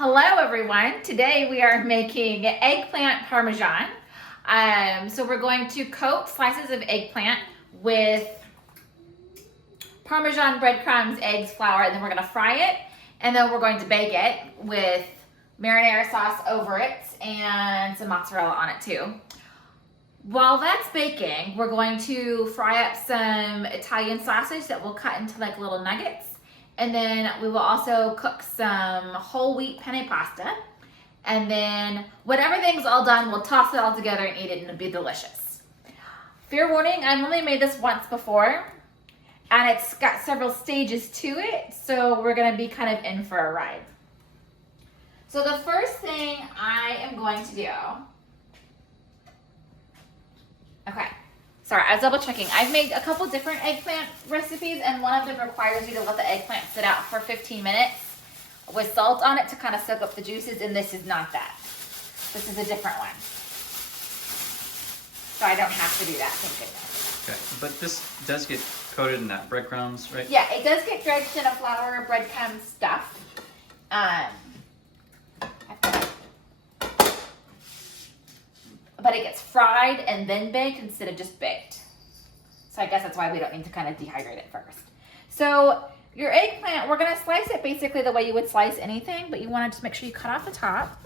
Hello everyone. Today we are making eggplant parmesan. So we're going to coat slices of eggplant with parmesan, breadcrumbs, eggs, flour, and then we're going to fry it. And then we're going to bake it with marinara sauce over it and some mozzarella on it too. While that's baking, we're going to fry up some Italian sausage that we'll cut into like little nuggets. And then we will also cook some whole wheat penne pasta. And then when everything's all done, we'll toss it all together and eat it, and it'll be delicious. Fair warning, I've only made this once before, and it's got several stages to it, so we're gonna be kind of in for a ride. So the first thing I am going to do, okay. Sorry, I was double checking. I've made a couple different eggplant recipes, and one of them requires you to let the eggplant sit out for 15 minutes with salt on it to kind of soak up the juices, and this is not that. This is a different one. So I don't have to do that, thank goodness. Okay, but this does get coated in that breadcrumbs, right? Yeah, it does get dredged in a flour breadcrumb stuff. But it gets fried and then baked instead of just baked. So I guess that's why we don't need to kind of dehydrate it first. So your eggplant, we're gonna slice it basically the way you would slice anything, but you wanna just make sure you cut off the top.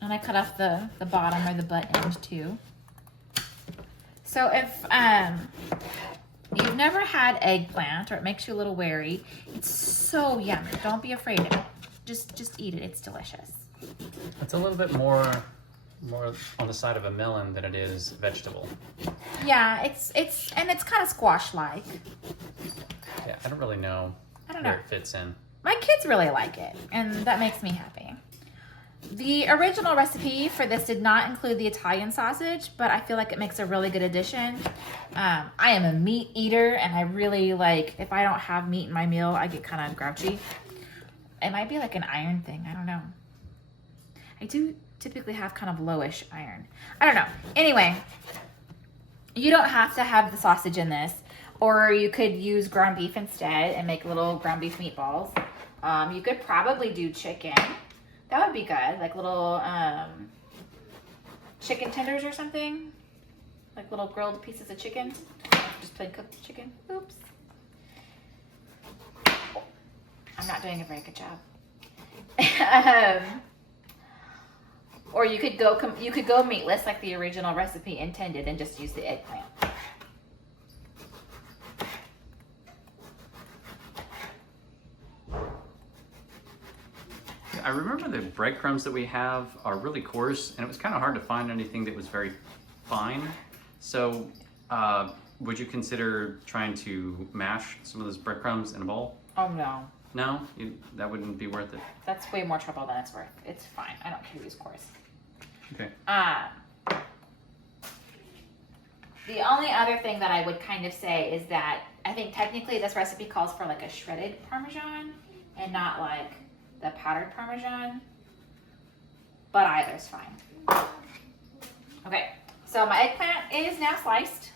And I cut off the bottom or the butt end too. So if you've never had eggplant or it makes you a little wary, it's so yummy. Don't be afraid of it. Just eat it, it's delicious. It's a little bit more on the side of a melon than it is vegetable. Yeah, it's kind of squash-like. Yeah, I don't really know where it fits in. My kids really like it, and that makes me happy. The original recipe for this did not include the Italian sausage, but I feel like it makes a really good addition. I am a meat eater, and I really like, if I don't have meat in my meal, I get kind of grouchy. It might be like an iron thing, I don't know. I do typically have kind of lowish iron. I don't know. Anyway, you don't have to have the sausage in this, or you could use ground beef instead and make little ground beef meatballs. You could probably do chicken. That would be good, like little chicken tenders or something. Like little grilled pieces of chicken. Just plain cooked chicken. Oops. I'm not doing a very good job. Or you could go meatless like the original recipe intended and just use the eggplant. I remember the breadcrumbs that we have are really coarse, and it was kind of hard to find anything that was very fine. So would you consider trying to mash some of those breadcrumbs in a bowl? Oh no. No? That wouldn't be worth it? That's way more trouble than it's worth. It's fine. I don't care to use coarse. Okay. The only other thing that I would kind of say is that I think technically this recipe calls for like a shredded Parmesan and not like the powdered Parmesan, but either's fine. Okay, so my eggplant is now sliced.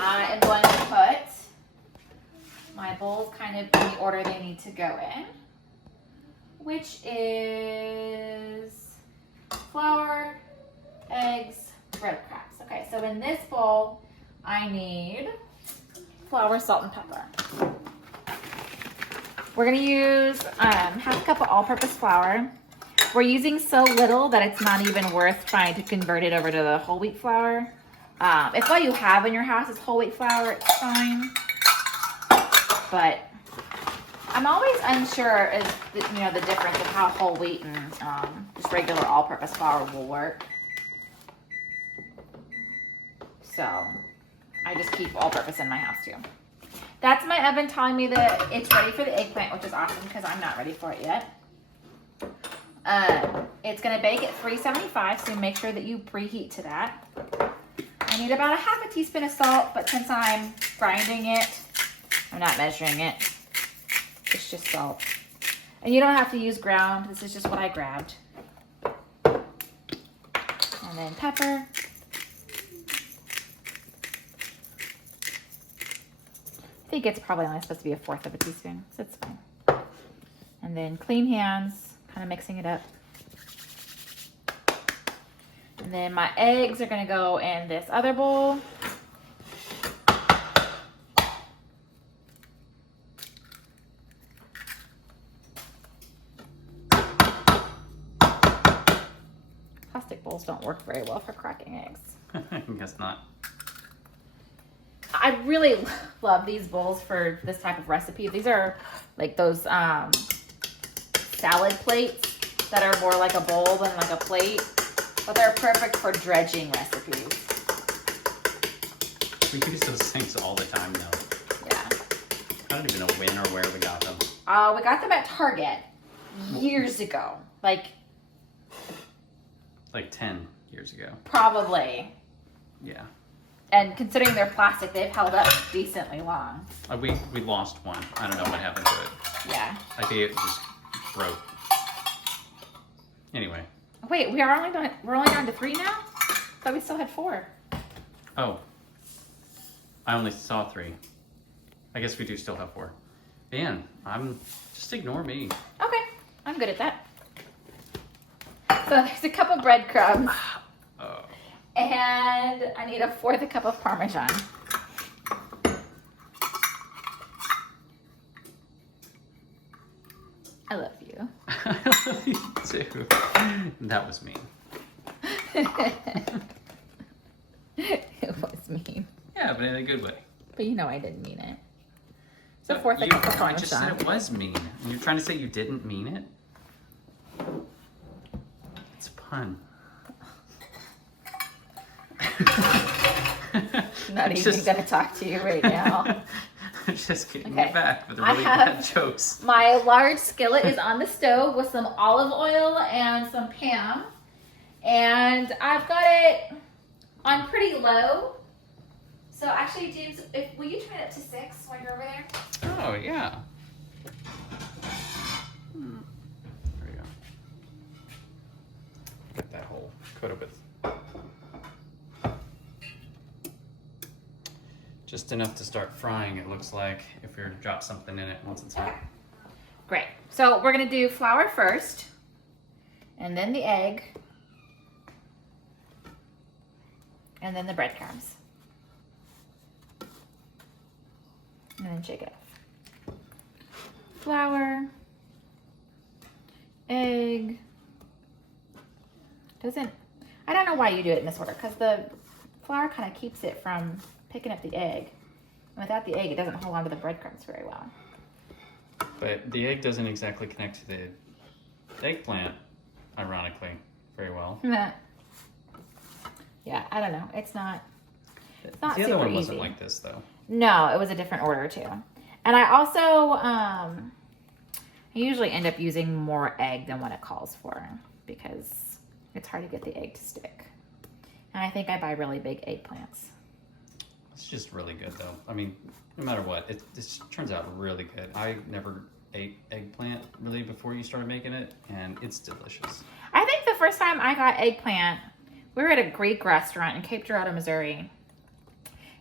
I am going to put my bowls kind of in the order they need to go in, which is flour, eggs, breadcrumbs. Okay, so in this bowl, I need flour, salt, and pepper. We're gonna use half a cup of all-purpose flour. We're using so little that it's not even worth trying to convert it over to the whole wheat flour. If all you have in your house is whole wheat flour, it's fine. But I'm always unsure as the difference of how whole wheat and just regular all-purpose flour will work. So I just keep all-purpose in my house too. That's my oven telling me that it's ready for the eggplant, which is awesome because I'm not ready for it yet. It's gonna bake at 375, so make sure that you preheat to that. I need about a half a teaspoon of salt, but since I'm grinding it, I'm not measuring it. It's just salt. And you don't have to use ground. This is just what I grabbed. And then pepper. think it's probably only supposed to be 1/4 of a teaspoon, so it's fine. And then clean hands, kind of mixing it up. And then my eggs are gonna go in this other bowl. Plastic bowls don't work very well for cracking eggs. I guess not. I really love these bowls for this type of recipe. These are like those salad plates that are more like a bowl than like a plate, but they're perfect for dredging recipes. We use those things all the time though. Yeah. I don't even know when or where we got them. We got them at Target years ago. Like 10 years ago. Probably. Yeah. And considering they're plastic, they've held up decently long. We lost one. I don't know what happened to it. Yeah. I think it just broke. Anyway. Wait, we're only down to 3 now? Thought we still had 4. Oh. I only saw 3. I guess we do still have 4. Man, just ignore me. Okay, I'm good at that. So there's a cup of breadcrumbs. Oh. And I need 1/4 cup of Parmesan. I love you. I love you too. That was mean. It was mean. Yeah, but in a good way. But you know I didn't mean it. So No, 1/4 cup of I just said Parmesan. it was mean. And you're trying to say you didn't mean it? It's a pun. Not even gonna talk to you right now. I'm just getting Okay. you back with I really have- bad jokes. My large skillet is on the stove with some olive oil and some Pam. And I've got it on pretty low. So actually, James, will you turn it up to 6 while you're over there? Oh, yeah. There we go. Get that whole coat of it. Just enough to start frying, it looks like, if you're to drop something in it once it's hot. Great. So we're gonna do flour first, and then the egg, and then the breadcrumbs. And then shake it off. Flour, egg. I don't know why you do it in this order, because the flour kind of keeps it from picking up the egg. And without the egg, it doesn't hold on to the breadcrumbs very well. But the egg doesn't exactly connect to the eggplant, ironically, very well. Yeah, I don't know. It's not The super other one easy. wasn't like this, though. No, it was a different order too. And I also, I usually end up using more egg than what it calls for because it's hard to get the egg to stick. And I think I buy really big eggplants. It's just really good, though. I mean, no matter what, it turns out really good. I never ate eggplant really before you started making it, and it's delicious. I think the first time I got eggplant, we were at a Greek restaurant in Cape Girardeau, Missouri.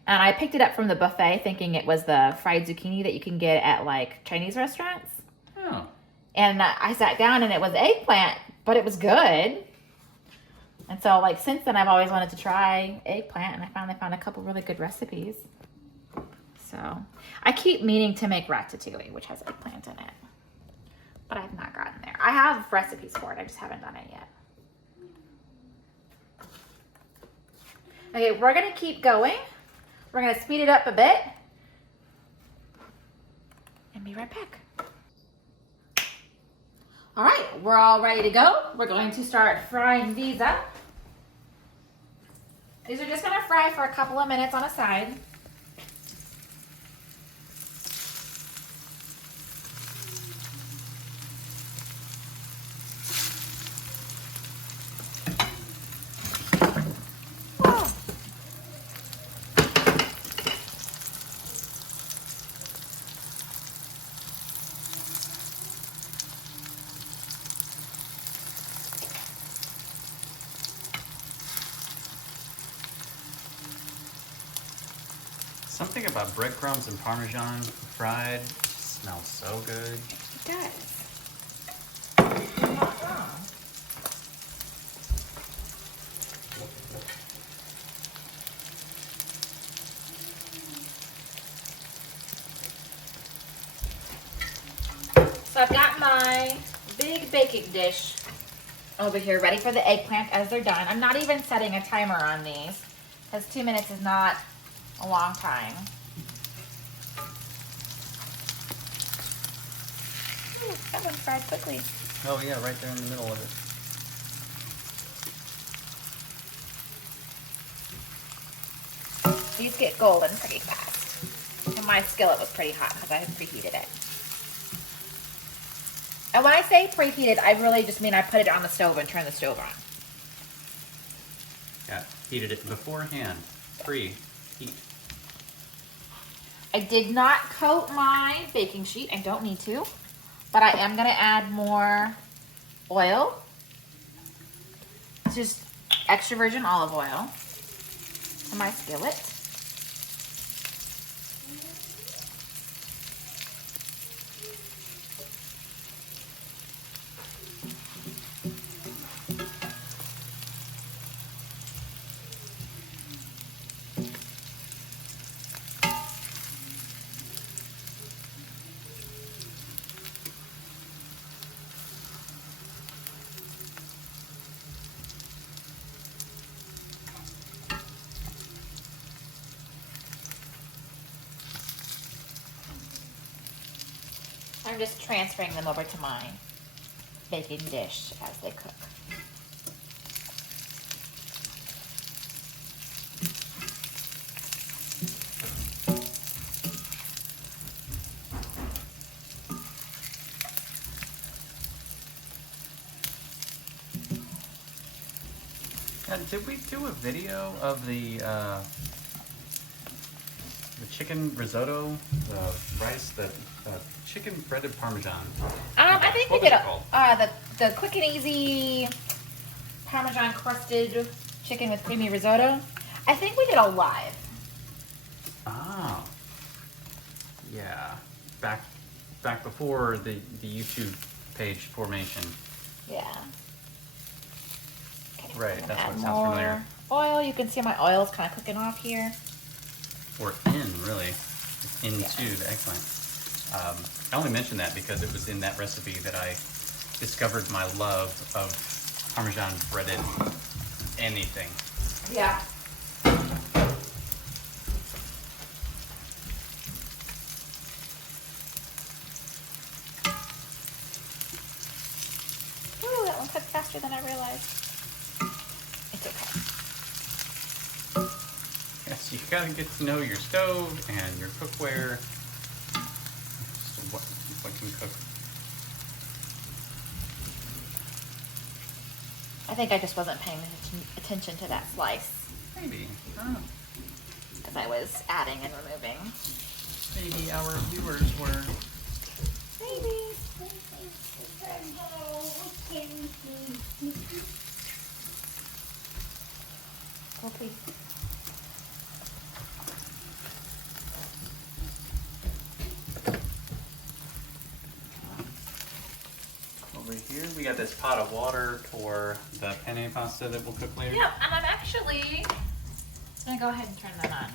And I picked it up from the buffet thinking it was the fried zucchini that you can get at like Chinese restaurants. Oh. And I sat down and it was eggplant, but it was good. And so like since then I've always wanted to try eggplant, and I finally found a couple really good recipes. So I keep meaning to make ratatouille, which has eggplant in it. But I've not gotten there. I have recipes for it, I just haven't done it yet. Okay, we're gonna keep going. We're gonna speed it up a bit. And be right back. All right, we're all ready to go. We're going to start frying these up. These are just gonna fry for a couple of minutes on a side. Something about breadcrumbs and Parmesan fried smells so good. It does. You're not wrong. So I've got my big baking dish over here ready for the eggplant as they're done. I'm not even setting a timer on these because 2 minutes is not a long time. Ooh, that one's fried quickly. Oh yeah, right there in the middle of it. These get golden pretty fast. And my skillet was pretty hot because I had preheated it. And when I say preheated, I really just mean I put it on the stove and turn the stove on. Yeah, heated it beforehand. Preheat. I did not coat my baking sheet. I don't need to. But I am going to add more oil. Just extra virgin olive oil to my skillet. I'm just transferring them over to my baking dish as they cook. Did we do a video of the chicken risotto, the rice, the chicken breaded Parmesan? I think we did the quick and easy Parmesan crusted chicken with creamy risotto. I think we did a live. Oh, yeah, back before the YouTube page formation. Yeah. Right, that's what sounds more familiar. Oil. You can see my oil's kind of cooking off here. Or really, into the eggplant. I only mentioned that because it was in that recipe that I discovered my love of Parmesan breaded anything. Yeah. Ooh, that one cooked faster than I realized. It's okay. Yes, you gotta get to know your stove and your cookware. Just what can cook. I think I just wasn't paying attention to that slice Maybe. I don't know. because I was adding and removing. Maybe our viewers were. Maybe. Oh, please. Over here, we got this pot of water for the penne pasta that we'll cook later. Yep, and I'm actually gonna go ahead and turn that on.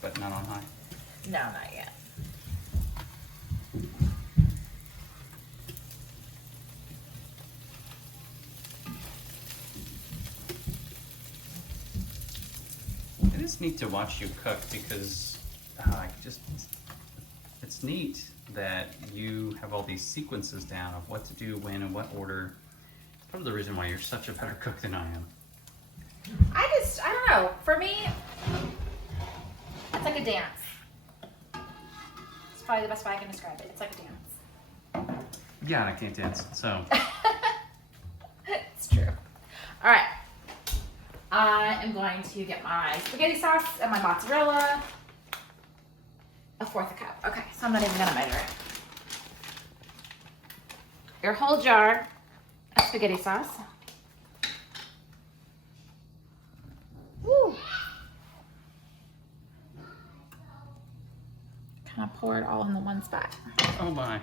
But not on high. No, not yet. It is neat to watch you cook because it's neat that you have all these sequences down of what to do, when, and what order. Part of the reason why you're such a better cook than I am. I don't know. For me, it's like a dance. It's probably the best way I can describe it. It's like a dance. Yeah, and I can't dance, so. It's true. All right. I am going to get my spaghetti sauce and my mozzarella. 1/4 cup. Okay, so I'm not even gonna measure it. Your whole jar of spaghetti sauce. kind of pour it all in the one spot. Oh my.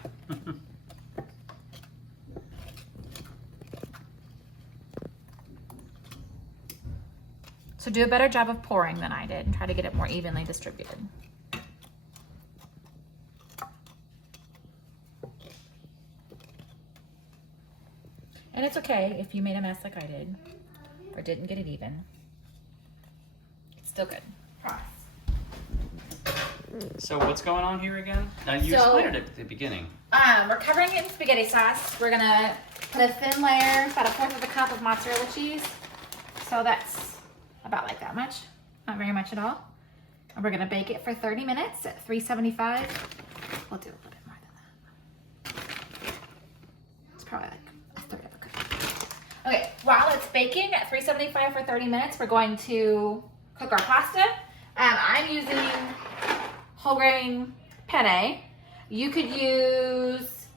So do a better job of pouring than I did. Try to get it more evenly distributed. And it's okay if you made a mess like I did or didn't get it even. It's still good. Promise. So what's going on here again? You explained it at the beginning. We're covering it in spaghetti sauce. We're gonna put a thin layer, about 1/4 of a cup of mozzarella cheese. So that's about like that much, not very much at all. And we're gonna bake it for 30 minutes at 375. We'll do a little bit more than that. It's probably like 1/3 of a cup. Okay, while it's baking at 375 for 30 minutes, we're going to cook our pasta. I'm using whole grain penne. You could use,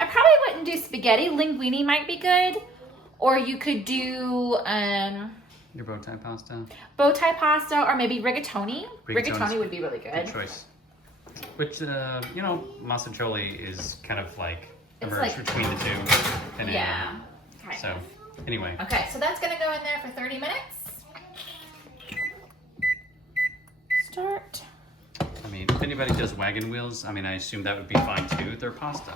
I probably wouldn't do spaghetti. Linguine might be good. Or you could do your bow tie pasta. Bow tie pasta, or maybe rigatoni. Rigatoni would be really good. Good choice. Which, you know, massacholi is kind of like a merge between the two. And yeah. So, anyway. Okay, so that's gonna go in there for 30 minutes. Start. I mean, if anybody does wagon wheels, I mean, I assume that would be fine too. They're pasta.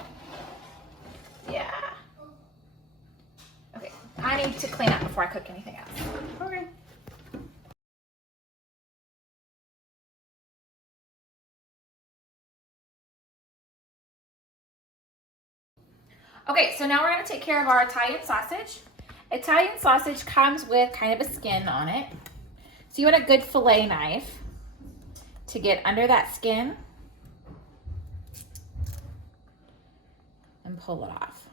Yeah. Okay, I need to clean up before I cook anything else. Okay. Okay, so now we're gonna take care of our Italian sausage. Italian sausage comes with kind of a skin on it. So you want a good fillet knife to get under that skin and pull it off.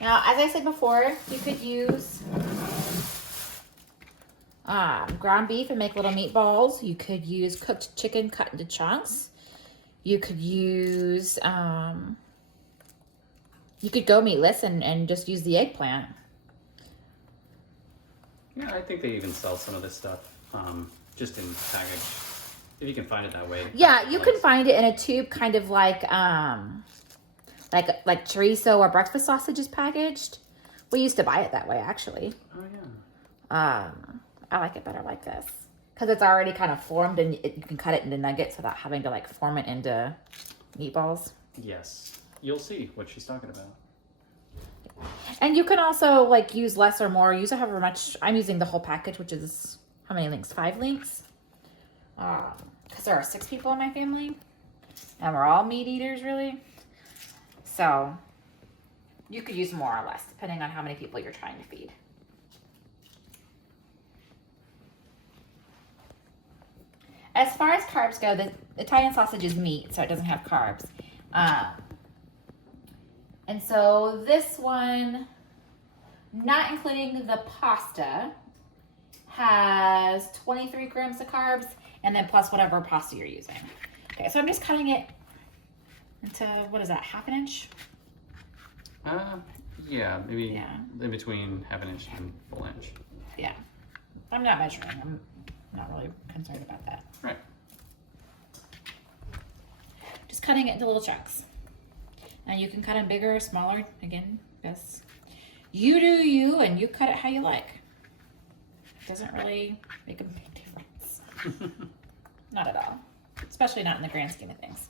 Now, as I said before, you could use ground beef and make little meatballs. You could use cooked chicken cut into chunks. You could use, you could go meatless and just use the eggplant. Yeah, I think they even sell some of this stuff just in package, if you can find it that way. Yeah, you can find it in a tube, kind of like chorizo or breakfast sausage is packaged. We used to buy it that way, actually. Oh yeah. I like it better like this because it's already kind of formed, and you can cut it into nuggets without having to like form it into meatballs. Yes, you'll see what she's talking about. And you can also like use less or more. Use however much. I'm using the whole package, which is how many links? 5 links. Because there are 6 people in my family, and we're all meat eaters, really. So you could use more or less depending on how many people you're trying to feed. As far as carbs go, the Italian sausage is meat, so it doesn't have carbs. And so this one, not including the pasta, has 23 grams of carbs, and then plus whatever pasta you're using. Okay, so I'm just cutting it into, what is that, 1/2 inch? Yeah, maybe in between 1/2 inch and 1 inch. Yeah. I'm not measuring. I'm not really concerned about that. Right. Just cutting it into little chunks. And you can cut them bigger or smaller. Again, yes. You do you, and you cut it how you like. It doesn't really make a big difference. Not at all. Especially not in the grand scheme of things.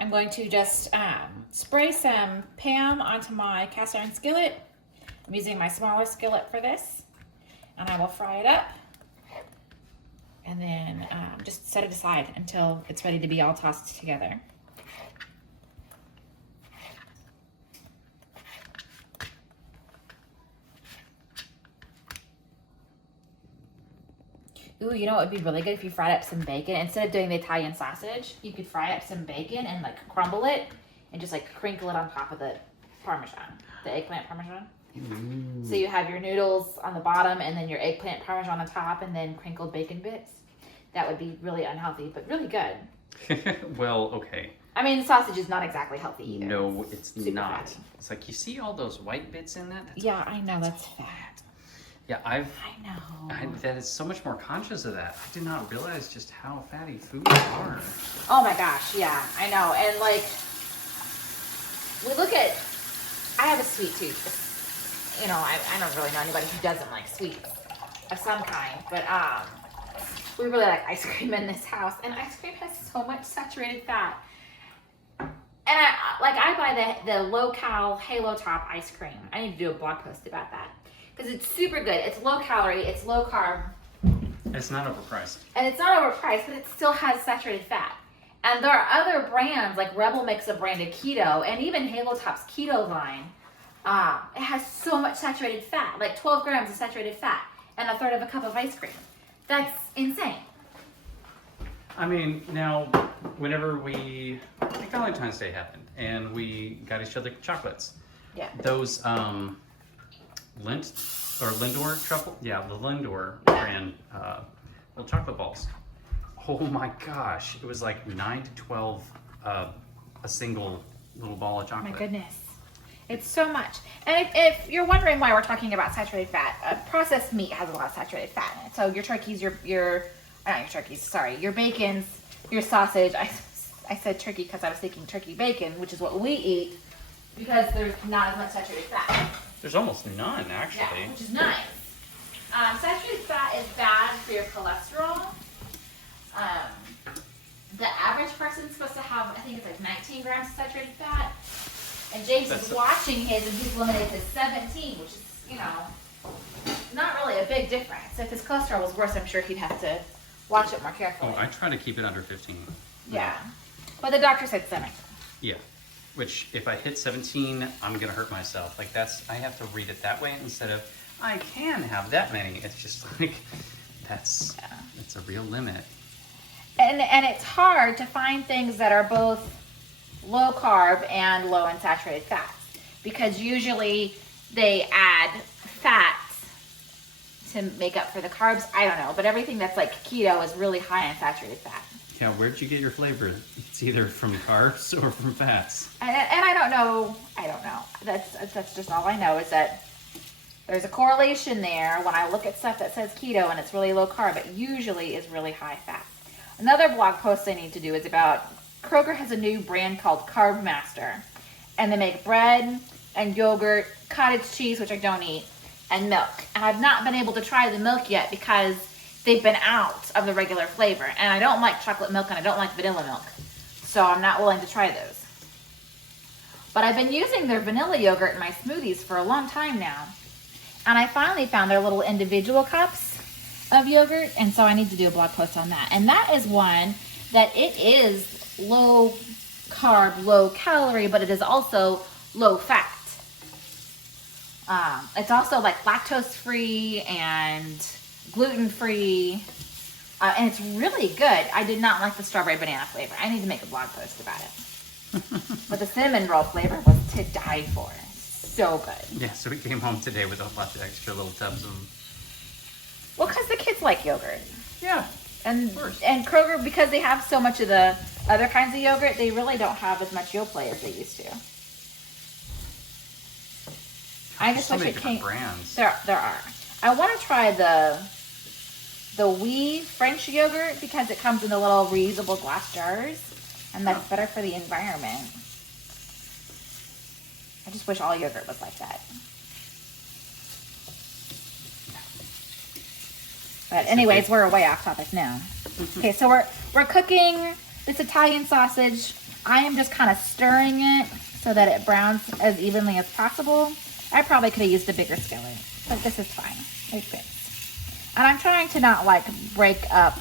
I'm going to just spray some Pam onto my cast iron skillet. I'm using my smaller skillet for this. And I will fry it up. And then just set it aside until it's ready to be all tossed together. Ooh, you know what would be really good if you fried up some bacon? Instead of doing the Italian sausage, you could fry up some bacon and like crumble it and just like crinkle it on top of the Parmesan, the eggplant Parmesan. So you have your noodles on the bottom and then your eggplant Parmesan on the top and then crinkled bacon bits. That would be really unhealthy, but really good. Well, okay. I mean, sausage is not exactly healthy either. No, it's super not. fatty. It's like, you see all those white bits in that? That's yeah, I know, that's fat. Yeah, I know. that is so much more conscious of that. I did not realize just how fatty foods are. Oh my gosh, yeah, I know. And like, I have a sweet tooth. You know, I don't really know anybody who doesn't like sweets of some kind, but we really like ice cream in this house, and ice cream has so much saturated fat. And I buy the low-cal Halo Top ice cream. I need to do a blog post about that because it's super good. It's low calorie, it's low carb. It's not overpriced. And it's not overpriced, but it still has saturated fat. And there are other brands like Rebel makes a branded keto, and even Halo Top's keto line. It has so much saturated fat, like 12 grams of saturated fat, and a third of a cup of ice cream. That's insane. I mean, now, whenever like Valentine's Day happened, and we got each other chocolates. Yeah. Those Lindor truffle, yeah, the Lindor brand little chocolate balls. Oh my gosh, it was like 9 to 12 a single little ball of chocolate. My goodness. It's so much. And if you're wondering why we're talking about saturated fat, processed meat has a lot of saturated fat in it. So your turkeys, your bacons, your sausage. I said turkey because I was thinking turkey bacon, which is what we eat, because there's not as much saturated fat. There's almost none, actually. Yeah, which is nice. Saturated fat is bad for your cholesterol. The average person's supposed to have, I think it's like 19 grams of saturated fat. And James is watching his, and he's limited to 17, which is, you know, not really a big difference. If his cholesterol was worse, I'm sure he'd have to watch it more carefully. Oh, I try to keep it under 15. Yeah. But the doctor said 17. Yeah. Which, if I hit 17, I'm going to hurt myself. Like, I have to read it that way instead of, I can have that many. It's just like, that's a real limit. And it's hard to find things that are both low carb and low in saturated fat, because usually they add fats to make up for the carbs. I don't know, but everything that's like keto is really high in saturated fat. Yeah, where'd you get your flavor? It's either from carbs or from fats. And I don't know. That's just all I know is that there's a correlation there. When I look at stuff that says keto and it's really low carb, it usually is really high fat. Another blog post I need to do is about Kroger has a new brand called Carb Master, and they make bread and yogurt, cottage cheese, which I don't eat, and milk. And I've not been able to try the milk yet because they've been out of the regular flavor, and I don't like chocolate milk and I don't like vanilla milk, so I'm not willing to try those. But I've been using their vanilla yogurt in my smoothies for a long time now, and I finally found their little individual cups of yogurt, and so I need to do a blog post on that. And that is one that it is low carb, low calorie, but it is also low fat. It's also like lactose free and gluten free, and it's really good. I did not like the strawberry banana flavor. I need to make a blog post about it. But the cinnamon roll flavor was to die for. So good. Yeah, so we came home today with a bunch of extra little tubs of them. Well, because the kids like yogurt. Yeah. And Kroger, because they have so much of the other kinds of yogurt, they really don't have as much Yoplait as they used to. I just wish it came. Brands. There are. I want to try the wee French yogurt because it comes in the little reusable glass jars, and that's better for the environment. I just wish all yogurt was like that. But anyways, we're way off topic now. Okay, so we're cooking this Italian sausage. I am just kind of stirring it so that it browns as evenly as possible. I probably could have used a bigger skillet, but this is fine. It fits. And I'm trying to not like break up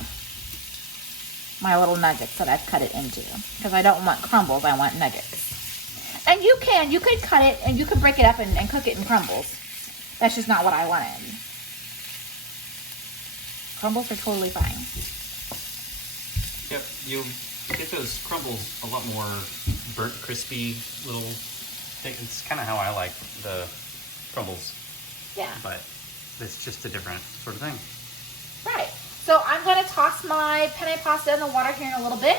my little nuggets that I've cut it into, because I don't want crumbles, I want nuggets. And you could cut it and you could break it up and cook it in crumbles. That's just not what I wanted. Crumbles are totally fine. Yep, you get those crumbles a lot more burnt, crispy, little thing. It's kind of how I like the crumbles. Yeah. But it's just a different sort of thing. Right. So I'm going to toss my penne pasta in the water here in a little bit.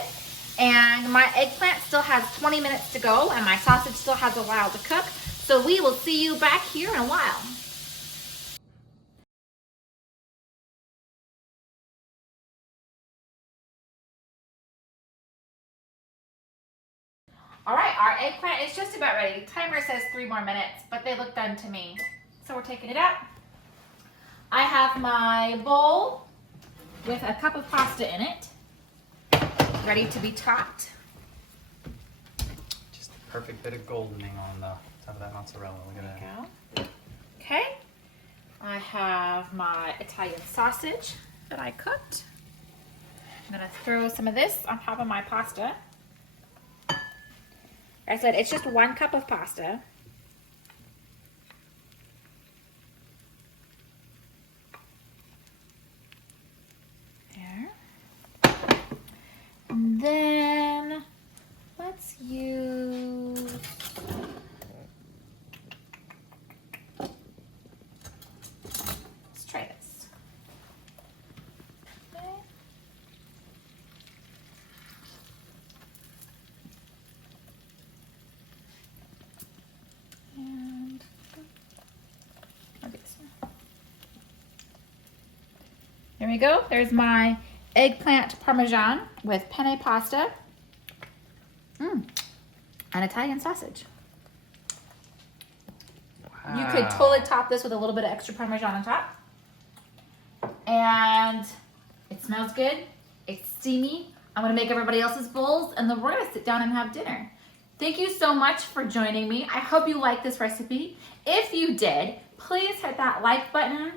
And my eggplant still has 20 minutes to go, and my sausage still has a while to cook. So we will see you back here in a while. All right, our eggplant is just about ready. The timer says 3 more minutes, but they look done to me. So we're taking it out. I have my bowl with a cup of pasta in it, ready to be topped. Just the perfect bit of goldening on the top of that mozzarella. Look at that. There you go. Okay. I have my Italian sausage that I cooked. I'm gonna throw some of this on top of my pasta. Like I said, it's just 1 cup of pasta. There. And then let's use try this. Okay. And I'll get this one. There we go. There's my eggplant parmesan with penne pasta. And Italian sausage. You could totally top this with a little bit of extra Parmesan on top. And it smells good. It's steamy. I'm gonna make everybody else's bowls and then we're gonna sit down and have dinner. Thank you so much for joining me. I hope you liked this recipe. If you did, please hit that like button,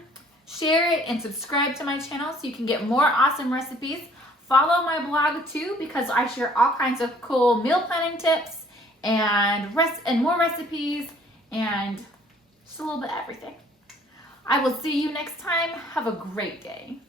share it, and subscribe to my channel so you can get more awesome recipes. Follow my blog too because I share all kinds of cool meal planning tips and more recipes and just a little bit of everything. I will see you next time. Have a great day.